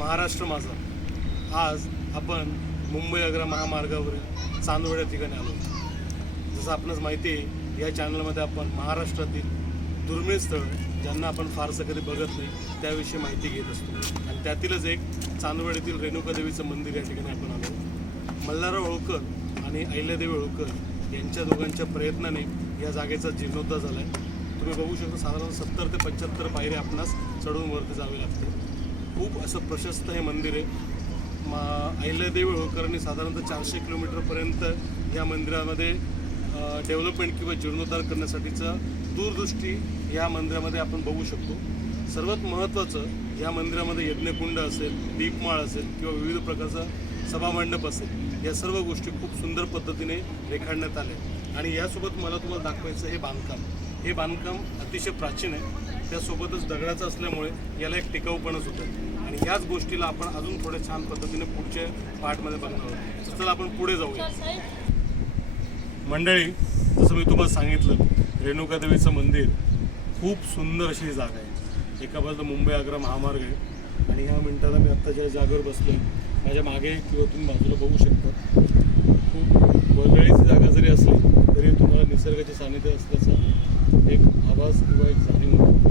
महाराष्ट्र माझा. आज आपण मुंबई आग्रा महामार्गावरील चांदवड या ठिकाणी आलो. जसं आपणास माहिती आहे, या चॅनलमध्ये आपण महाराष्ट्रातील दुर्मिळ स्थळ ज्यांना आपण फारसं कधी बघत नाही त्याविषयी माहिती घेत असतो. आणि त्यातीलच एक चांदवड येथील रेणुका देवीचं मंदिर या ठिकाणी आपण आलो. मल्हारराव होळकर आणि अहिल्यादेवी होळकर यांच्या दोघांच्या प्रयत्नाने या जागेचा जीर्णोद्धार झाला आहे. तुम्ही बघू शकता, साधारण 70 ते 75 पायऱ्या आपणास चढून वरती जावे लागते. खूप असं प्रशस्त हे मंदिर आहे. अहिल्यादेवी होळकरांनी साधारणतः 400 किलोमीटरपर्यंत या मंदिरामध्ये डेव्हलपमेंट किंवा जीर्णोद्धार करण्यासाठीचा दूरदृष्टी या मंदिरामध्ये आपण बघू शकतो. सर्वात महत्त्वाचं, या मंदिरामध्ये यज्ञकुंड असेल, दीपमाळ असेल किंवा विविध प्रकारचा सभामंडप असेल, या सर्व गोष्टी खूप सुंदर पद्धतीने रेखाटण्यात आल्या. आणि यासोबत मला तुम्हाला दाखवायचं हे बांधकाम. हे बांधकाम अतिशय प्राचीन आहे, त्यासोबतच दगडाचं असल्यामुळे याला एक टिकाऊपणा सुद्धा आहे. आणि याच गोष्टीला आपण अजून थोड्या छान पद्धतीने पुढच्या पार्टमध्ये बघणार आहोत. चला आपण पुढे जाऊया. मंडळी, जसं मी तुम्हाला सांगितलं, रेणुका देवीचं मंदिर खूप सुंदर अशी जागा आहे. एका बाजूला मुंबई आग्रा महामार्ग आहे आणि ह्या मिनिटाला मी आत्ता ज्या जागेवर बसलो, माझ्या मागे किंवा तुम्ही बाजूला बघू शकता, खूप वळवळीची जागा जरी असली तरी तुम्हाला निसर्गाचे सानिध्य असल्याचा एक आवाज किंवा एक जाणीव होतो.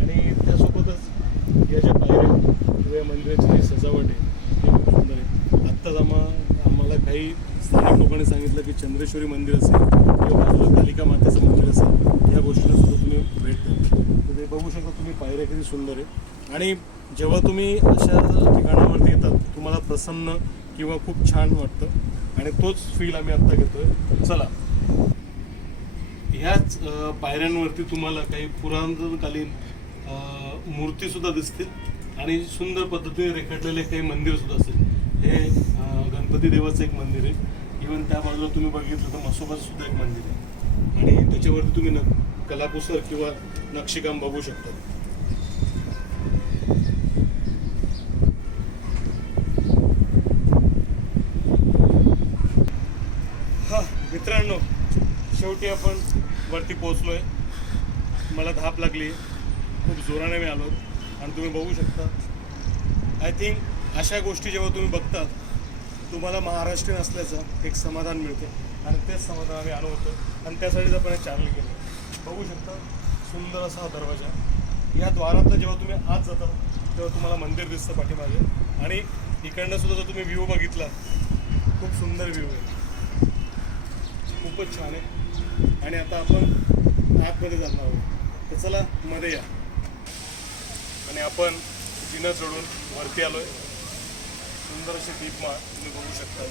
आणि त्यासोबतच या ज्या पायऱ्या किंवा या मंदिराची जी सजावट आहे ती खूप सुंदर आहे. आत्ताच आम्हाला काही स्थानिक लोकांनी सांगितलं की चंद्रेश्वरी मंदिर असेल किंवा बाजूला कालिका मातेचं मंदिर असेल, या गोष्टींना सुद्धा तुम्ही भेट द्या. तर ते बघू शकता तुम्ही, पायऱ्या किती सुंदर आहे. आणि जेव्हा तुम्ही अशा ठिकाणावरती येतात तुम्हाला प्रसन्न किंवा खूप छान वाटतं आणि तोच फील आम्ही आत्ता घेतोय. चला, ह्याच पायऱ्यांवरती तुम्हाला काही पुरातनकालीन मूर्तीसुद्धा दिसतील आणि सुंदर पद्धतीने रेखाटलेले काही मंदिरसुद्धा असेल. हे गणपती देवाचं एक मंदिर आहे. इव्हन त्या बाजूला तुम्ही बघितलं तर म्हसोबाचं सुद्धा एक मंदिर आहे आणि त्याच्यावरती तुम्ही कलाकुसर किंवा नक्षीकाम बघू शकता. मित्रांनो, शेवटी आपण वरती पोहोचलो आहे. मला धाप लागली, खूप जोराने मी आलो आणि तुम्ही बघू शकता. आय थिंक अशा गोष्टी जेव्हा तुम्ही बघतात तुम्हाला महाराष्ट्रीयन असल्याचं एक समाधान मिळते आणि तेच समाधान आम्ही आणू होतो आणि त्यासाठीच आपण एक चॅनल केलं. बघू शकता सुंदर असा हा दरवाजा. या द्वारातनं जेव्हा तुम्ही आत जाता तेव्हा तुम्हाला मंदिर दिसतं पाठीमागे आणि इकडनं सुद्धा जर तुम्ही व्ह्यू बघितला, खूप सुंदर व्ह्यू आहे, खूपच छान आहे. आणि आता आपण आतमध्ये जाणार आहोत. तर चला मध्ये या. आणि आपण जिना चढून वरती आलो आहे. सुंदर अशी दीपमाळ तुम्ही बघू शकता.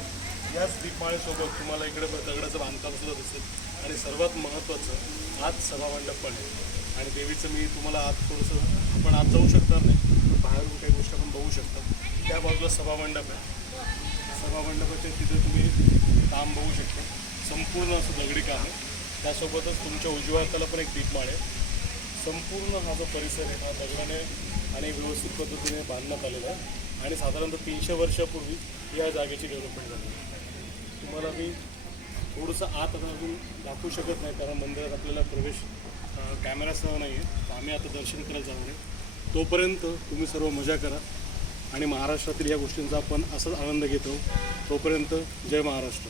याच दीपमाळेसोबत तुम्हाला इकडे दगडाचं बांधकामसुद्धा दिसेल आणि सर्वात महत्त्वाचं आत सभामंडप पण आहे. आणि देवीचं मी तुम्हाला आत थोडंसं, आपण आत जाऊ शकणार नाही पण बाहेरून काही गोष्टी आपण बघू शकता. त्या बाजूला सभामंडप आहे. सभामंडपाच्या तिथे तुम्ही काम बघू शकता. संपूर्ण असं दगडी काम आहे. त्यासोबतच तुमच्या उजव्या हाताला पण एक दीपमाळ आहे. संपूर्ण हा जो परिसर आहे हा दगडाने आणि व्यवस्थित पद्धतीने बांधण्यात आलेला आहे. आणि साधारणतः 300 वर्षापूर्वी या जागेची डेव्हलपमेंट झाली. तुम्हाला मी थोडंसं आत आता अजून दाखवू शकत नाही कारण मंदिरात आपल्याला प्रवेश कॅमेरासह नाही आहे. तर आम्ही आता दर्शन करायला जाणार आहे. तोपर्यंत तुम्ही सर्व मजा करा आणि महाराष्ट्रातील या गोष्टींचा आपण असाच आनंद घेतो. तोपर्यंत जय महाराष्ट्र.